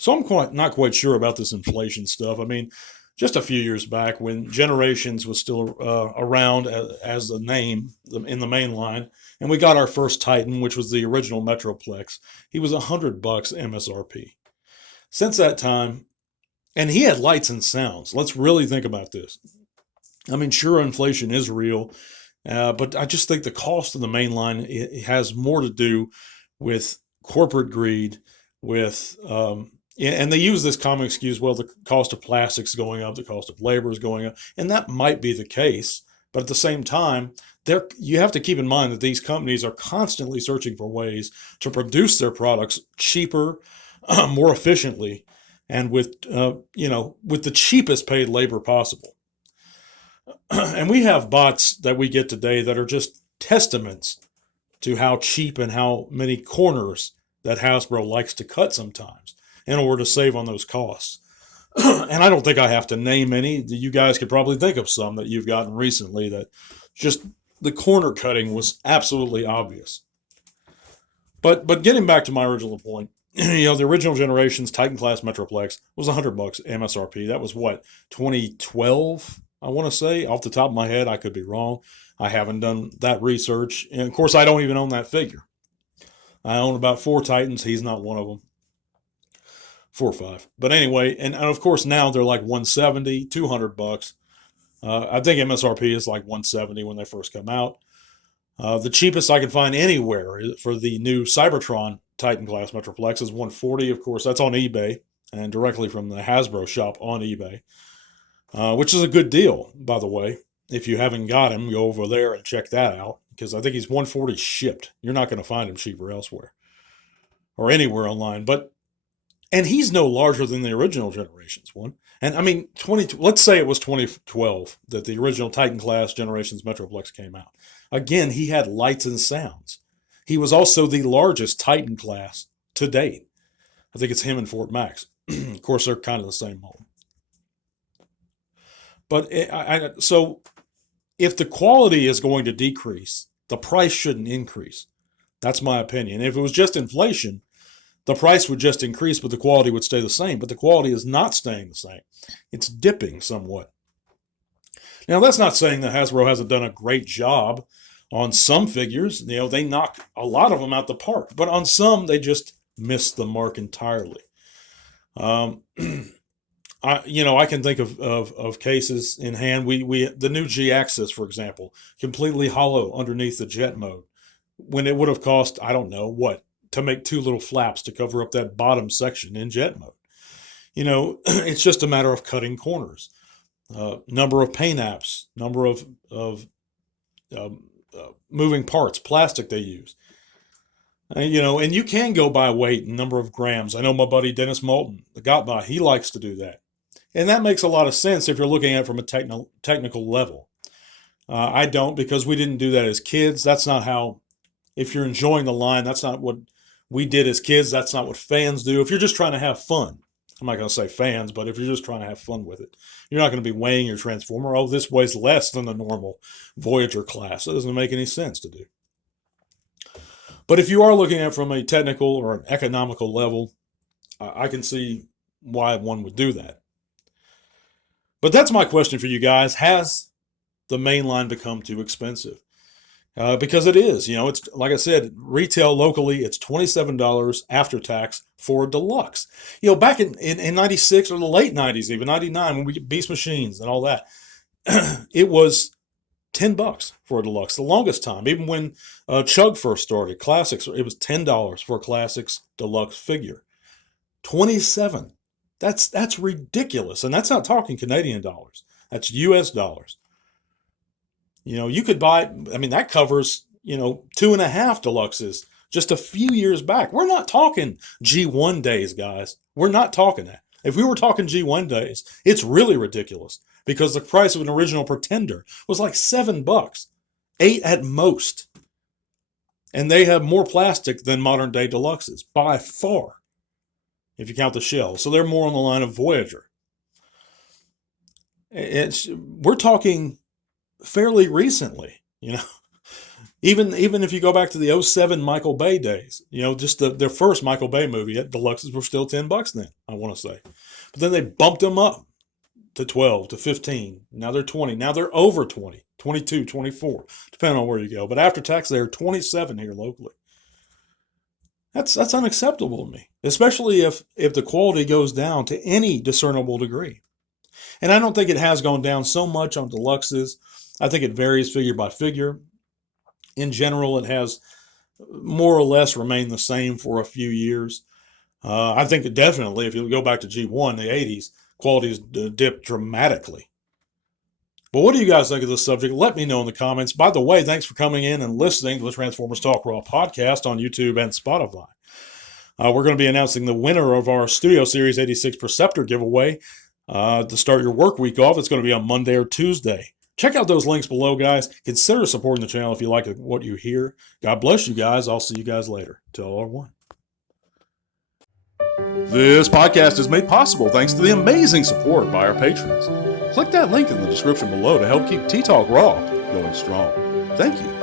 So I'm not quite sure about this inflation stuff. I mean, just a few years back when Generations was still around as the name in the main line, and we got our first Titan, which was the original Metroplex. He was $100 MSRP. Since that time, and he had lights and sounds. Let's really think about this. I mean, sure, inflation is real, but I just think the cost of the main line it has more to do with corporate greed, with and they use this common excuse, well, the cost of plastics going up, the cost of labor is going up, and that might be the case. But at the same time, you have to keep in mind that these companies are constantly searching for ways to produce their products cheaper, more efficiently, and with with the cheapest paid labor possible. And we have bots that we get today that are just testaments to how cheap and how many corners that Hasbro likes to cut sometimes in order to save on those costs. And I don't think I have to name any. You guys could probably think of some that you've gotten recently that just the corner cutting was absolutely obvious. But getting back to my original point, the original Generations Titan class Metroplex was $100 MSRP. That was what, 2012? I want to say, off the top of my head. I could be wrong. I haven't done that research, and of course, I don't even own that figure. I own about 4 Titans. He's not one of them. 4 or 5. But anyway, and of course now they're like 170, $200. I think MSRP is like 170 when they first come out. The cheapest I can find anywhere for the new Cybertron Titan class Metroplex is 140. Of course, that's on eBay and directly from the Hasbro shop on eBay, which is a good deal, by the way. If you haven't got him, go over there and check that out because I think he's 140 shipped. You're not going to find him cheaper elsewhere or anywhere online. And he's no larger than the original Generations one. And I mean, let's say it was 2012 that the original Titan class Generations Metroplex came out. Again, he had lights and sounds. He was also the largest Titan class to date. I think it's him and Fort Max. Of course, they're kind of the same mold. But so if the quality is going to decrease, the price shouldn't increase. That's my opinion. If it was just inflation, the price would just increase, but the quality would stay the same. But the quality is not staying the same. It's dipping somewhat. Now, that's not saying that Hasbro hasn't done a great job on some figures. They knock a lot of them out the park, but on some, they just miss the mark entirely. I can think of cases in hand. The new G-Axis, for example, completely hollow underneath the jet mode, when it would have cost, I don't know what, to make 2 little flaps to cover up that bottom section in jet mode. It's just a matter of cutting corners. Number of paint apps, number of moving parts, plastic they use. And you can go by weight and number of grams. I know my buddy Dennis Moulton, the Got By, he likes to do that. And that makes a lot of sense if you're looking at it from a technical level. I don't, because we didn't do that as kids. That's not how, if you're enjoying the line, that's not what we did as kids. That's not what fans do. If you're just trying to have fun, I'm not going to say fans, but if you're just trying to have fun with it, you're not going to be weighing your Transformer. Oh, this weighs less than the normal Voyager class. That doesn't make any sense to do. But if you are looking at it from a technical or an economical level, I can see why one would do that. But that's my question for you guys. Has the main line become too expensive? Because it is. It's like I said, retail locally, it's $27 after tax for a deluxe. Back in 96 or the late 90s, even 99, when we get Beast Machines and all that, it was $10 for a deluxe the longest time. Even when Chug first started, Classics, it was $10 for a Classics deluxe figure. 27. That's ridiculous. And that's not talking Canadian dollars. That's US dollars. You could buy, that covers, 2.5 deluxes just a few years back. We're not talking G1 days, guys. We're not talking that. If we were talking G1 days, it's really ridiculous because the price of an original Pretender was like $7, $8 at most. And they have more plastic than modern day deluxes by far, if you count the shell. So they're more on the line of Voyager. We're talking fairly recently, Even if you go back to the '07 Michael Bay days, just their first Michael Bay movie, deluxes were still $10 then, I want to say. But then they bumped them up to 12, to 15. Now they're 20. Now they're over 20, 22, 24, depending on where you go. But after tax, they're 27 here locally. That's unacceptable to me, especially if the quality goes down to any discernible degree. And I don't think it has gone down so much on deluxes. I think it varies figure by figure. In general, it has more or less remained the same for a few years. I think that definitely, if you go back to G1 in the 80s, quality has dipped dramatically. But what do you guys think of this subject? Let me know in the comments. By the way, thanks for coming in and listening to the Transformers Talk Raw podcast on YouTube and Spotify. We're going to be announcing the winner of our Studio Series 86 Perceptor giveaway to start your work week off. It's going to be on Monday or Tuesday. Check out those links below, guys. Consider supporting the channel if you like what you hear. God bless you guys. I'll see you guys later. Till all are one. This podcast is made possible thanks to the amazing support by our patrons. Click that link in the description below to help keep T-Talk Raw going strong. Thank you.